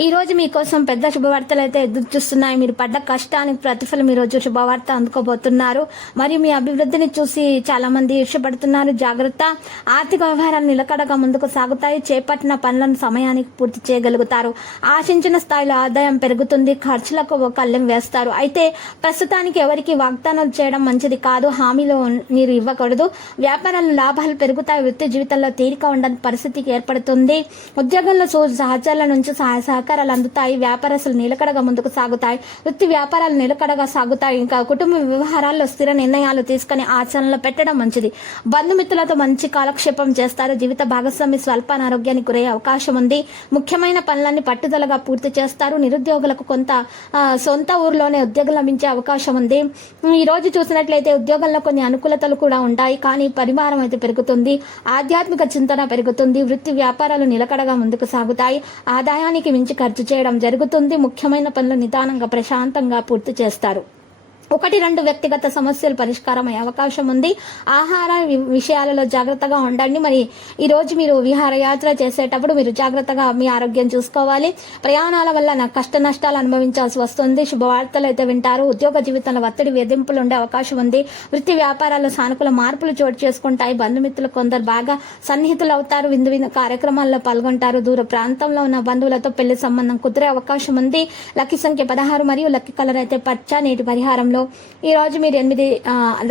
ఈ రోజు మీకోసం పెద్ద శుభవార్తలు అయితే ఎదురు చూస్తున్నాయి. మీరు పడ్డ కష్టానికి ప్రతిఫలం ఈ రోజు శుభవార్త అందుకోబోతున్నారు. మరియు మీ అభివృద్ధిని చూసి చాలా మంది ఇష్టపడుతున్నారు. జాగ్రత్త. ఆర్థిక వ్యవహారాలు నిలకడగా ముందుకు సాగుతాయి. చేపట్టిన పనులను సమయానికి పూర్తి చేయగలుగుతారు. ఆశించిన స్థాయిలో ఆదాయం పెరుగుతుంది. ఖర్చులకు ఒక కళ్ళెం వేస్తారు. అయితే ప్రస్తుతానికి ఎవరికి వాగ్దానాలు చేయడం మంచిది కాదు. హామీలు మీరు ఇవ్వకూడదు. వ్యాపారాలు లాభాలు పెరుగుతాయి. వృత్తి జీవితంలో తీరిక ఉండని పరిస్థితికి ఏర్పడుతుంది. ఉద్యోగంలో సహచరుల నుంచి సహాయ సహకారాలు అందుతాయి వ్యాపారస్తులు నిలకడగా ముందుకు సాగుతాయి వృత్తి వ్యాపారాలు నిలకడగా సాగుతాయి. ఇంకా కుటుంబ వ్యవహారాల్లో స్థిర నిర్ణయాలు తీసుకుని ఆచరణలో పెట్టడం మంచిది. బంధుమిత్రులతో మంచి కాలక్షేపం చేస్తారు. జీవిత భాగస్వామి స్వల్ప అనారోగ్యానికి గురయ్యే అవకాశం ఉంది. ముఖ్యమైన పనులన్నీ పట్టుదలగా పూర్తి చేస్తారు. నిరుద్యోగులకు కొంత సొంత ఊర్లోనే ఉద్యోగం లభించే అవకాశం ఉంది. ఈ రోజు చూసినట్లయితే ఉద్యోగంలో కొన్ని అనుకూలతలు కూడా ఉంటాయి. కానీ పరిమాణం అయితే పెరుగుతుంది. ఆధ్యాత్మిక చింతన పెరుగుతుంది. వృత్తి వ్యాపారాలు నిలకడగా ముందుకు సాగుతాయి. ఆదాయానికి మించి ఖర్చు చేయడం జరుగుతుంది. ముఖ్యమైన పనులు నిదానంగా ప్రశాంతంగా పూర్తి చేస్తారు. ఒకటి రెండు వ్యక్తిగత సమస్యలు పరిష్కారం అయ్యే అవకాశం ఉంది. ఆహార విషయాలలో జాగ్రత్తగా ఉండండి. మరి ఈ రోజు మీరు విహారయాత్ర చేసేటప్పుడు మీరు జాగ్రత్తగా మీ ఆరోగ్యం చూసుకోవాలి. ప్రయాణాల వల్ల నాకు కష్ట నష్టాలు అనుభవించాల్సి వస్తుంది. శుభవార్తలు అయితే వింటారు. ఉద్యోగ జీవితంలో ఒత్తిడి వేధింపులు ఉండే అవకాశం ఉంది. వృత్తి వ్యాపారాల్లో సానుకూల మార్పులు చోటు చేసుకుంటాయి. బంధుమిత్రులు కొందరు బాగా సన్నిహితులు అవుతారు. విందు విందు కార్యక్రమాల్లో పాల్గొంటారు. దూర ప్రాంతంలో ఉన్న బంధువులతో పెళ్ళి సంబంధం కుదిరే అవకాశం ఉంది. లక్కీ సంఖ్య పదహారు మరియు లక్కీ కలర్ అయితే పచ్చ. నేటి పరిహారంలో ఈ రోజు మీరు ఎనిమిది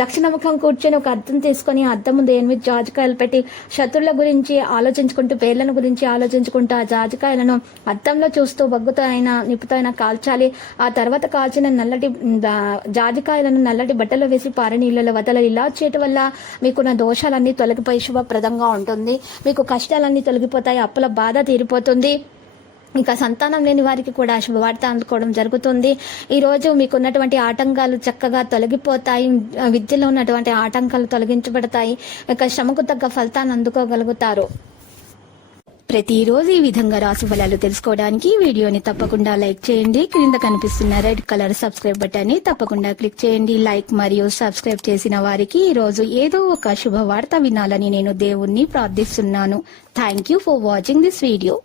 లక్షణముఖం దక్షిణముఖం కూర్చొని ఒక అర్థం తీసుకొని అర్థం ఉంది ముందు ఎనిమిది జాజికాయలు పెట్టి శత్రుల గురించి ఆలోచించుకుంటూ పేర్లను గురించి ఆలోచించుకుంటూ ఆ జాజికాయలను అద్దంలో చూస్తూ బగ్గుతో అయినా నిప్పుతో అయినా కాల్చాలి. ఆ తర్వాత కాల్చిన నల్లటి జాజికాయలను నల్లటి బట్టలో వేసి పారే నీళ్ళలో వదలాలి. ఇలా చేయటం వల్ల మీకున్న దోషాలన్నీ తొలగిపోయి శుభప్రదంగా ఉంటుంది. మీకు కష్టాలన్నీ తొలగిపోతాయి. అప్పుల బాధ తీరిపోతుంది. ఇంకా సంతానం లేని వారికి కూడా శుభవార్త అందుకోవడం జరుగుతుంది. ఈరోజు మీకున్నటువంటి మీకు ఉన్నటువంటి ఆటంకాలు చక్కగా తొలగిపోతాయి. విద్యలో ఉన్నటువంటి ఆటంకాలు తొలగించబడతాయి. ఇక శ్రమకు తగ్గ ఫలితాన్ని అందుకోగలుగుతారు. ప్రతిరోజు ఈ విధంగా రాశి ఫలాలు తెలుసుకోవడానికి వీడియోని తప్పకుండా లైక్ చేయండి. క్రింద కనిపిస్తున్న రెడ్ కలర్ సబ్స్క్రైబ్ బటన్ని తప్పకుండా క్లిక్ చేయండి. లైక్ మరియు సబ్స్క్రైబ్ చేసిన వారికి ఈరోజు ఏదో ఒక శుభవార్త వినాలని నేను దేవుణ్ణి ప్రార్థిస్తున్నాను. Thank you for watching this video